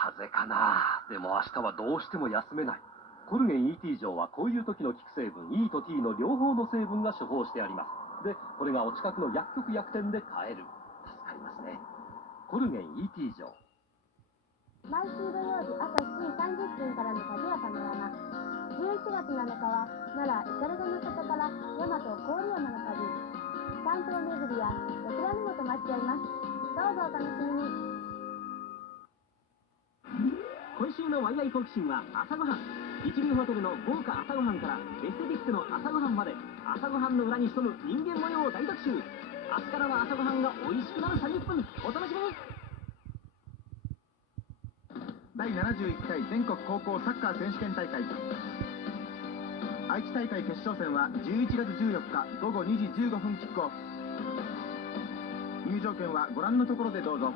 風邪かな。でも明日はどうしても休めない。コルゲン ET 錠はこういう時の効く成分 E と T の両方の成分が処方してあります。で、これがお近くの薬局薬店で買える。助かりますね。コルゲン ET 錠。毎週土曜日朝7時30分からの旅やパノラマ。11月7日は奈良斑鳩の里から大和郡山の旅。山頂巡りやどちらにも泊まっちゃいます。どうぞお楽しみに。今週のワイワイ好奇心は朝ごはん。一流ホテルの豪華朝ごはんからエステティックの朝ごはんまで、朝ごはんの裏に潜む人間模様を大特集。明日からは朝ごはんが美味しくなる30分、お楽しみに。第71回全国高校サッカー選手権大会。愛知大会決勝戦は11月14日午後2時15分キックオフ。入場券はご覧のところでどうぞ。